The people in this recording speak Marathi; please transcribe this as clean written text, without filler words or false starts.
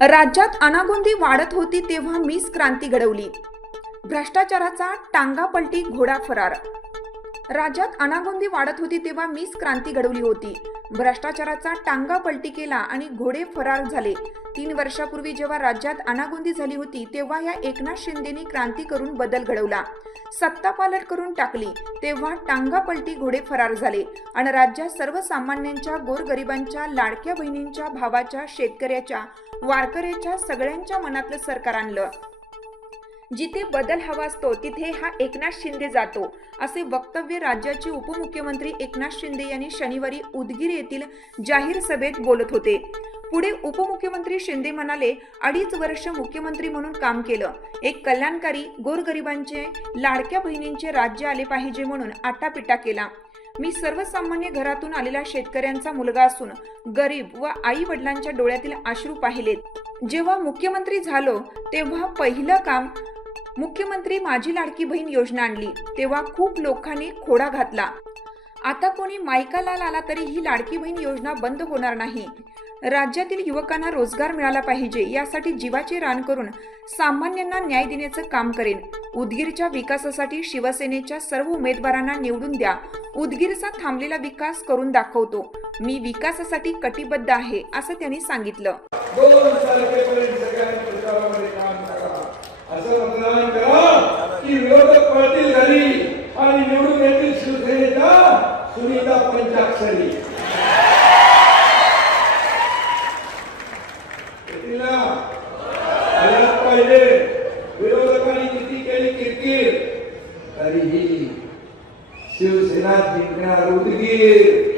राज्यात अनागोंदी वाढत होती तेव्हा मीच क्रांती घडवली. भ्रष्टाचाराचा टांगापलटी, घोडा फरार. राज्यात अनागोंदी वाढत होती तेव्हा मीच क्रांती घडवली होती. भ्रष्टाचाराचा टांगापलटी केला आणि घोडे फरार झाले. 3 वर्षापूर्वी जेव्हा राज्यात अनागोंदी झाली होती तेव्हा या एकनाथ शिंदेनी क्रांती करून बदल घडवला, सत्ता पालट करून टाकली. तेव्हा टांगापलटी, घोडे फरार झाले आणि राज्यात सर्वसामान्यांच्या, गोरगरिबांच्या, लाडक्या बहिणींच्या, भावाच्या, शेतकऱ्याच्या, वारकऱ्याच्या सगळ्यांच्या मनातलं सरकार आणलं. जिथे बदल हवा असतो तिथे हा एकनाथ शिंदे जातो, असे वक्तव्य राज्याचे उपमुख्यमंत्री एकनाथ शिंदे यांनी शनिवारी उदगीर येथील जाहीर सभेत बोलत होते. पुढे उपमुख्यमंत्री शिंदे म्हणाले, 2.5 वर्ष मुख्यमंत्री म्हणून काम केलं. एक कल्याणकारी, गोरगरिबांचे, लाडक्या बहिणींचे राज्य आले पाहिजे म्हणून आटापिटा केला. मी सर्वसामान्य घरातून आलेला शेतकऱ्यांचा मुलगा असून गरीब व आई वडिलांच्या डोळ्यातील अश्रू पाहिलेत. जेव्हा मुख्यमंत्री झालो तेव्हा पहिलं काम मुख्यमंत्री माझी लाडकी बहीण योजना आणली. तेव्हा खूप लोकांनी खोडा घातला. आता कोणी मायकाला आला तरी ही लाडकी बहीण योजना बंद होणार नाही. राज्यातील युवकांना रोजगार मिळाला पाहिजे यासाठी जीवाचे रान करून सामान्यांना न्याय देण्याचं काम करेन. उदगीरच्या विकासासाठी शिवसेनेच्या सर्व उमेदवारांना निवडून द्या. उदगीरचा थांबलेला विकास करून दाखवतो. मी विकासासाठी कटिबद्ध आहे, असं त्यांनी सांगितलं. असं मतदान करा की विरोधक पळतील घरी आणि निवडून येतील शिवसेनेच्या सुनीता पंचाक्षरी. पाहिजे. विरोधकांनी किती केली किरकिर तरीही शिवसेना जिंकणार उदगीर.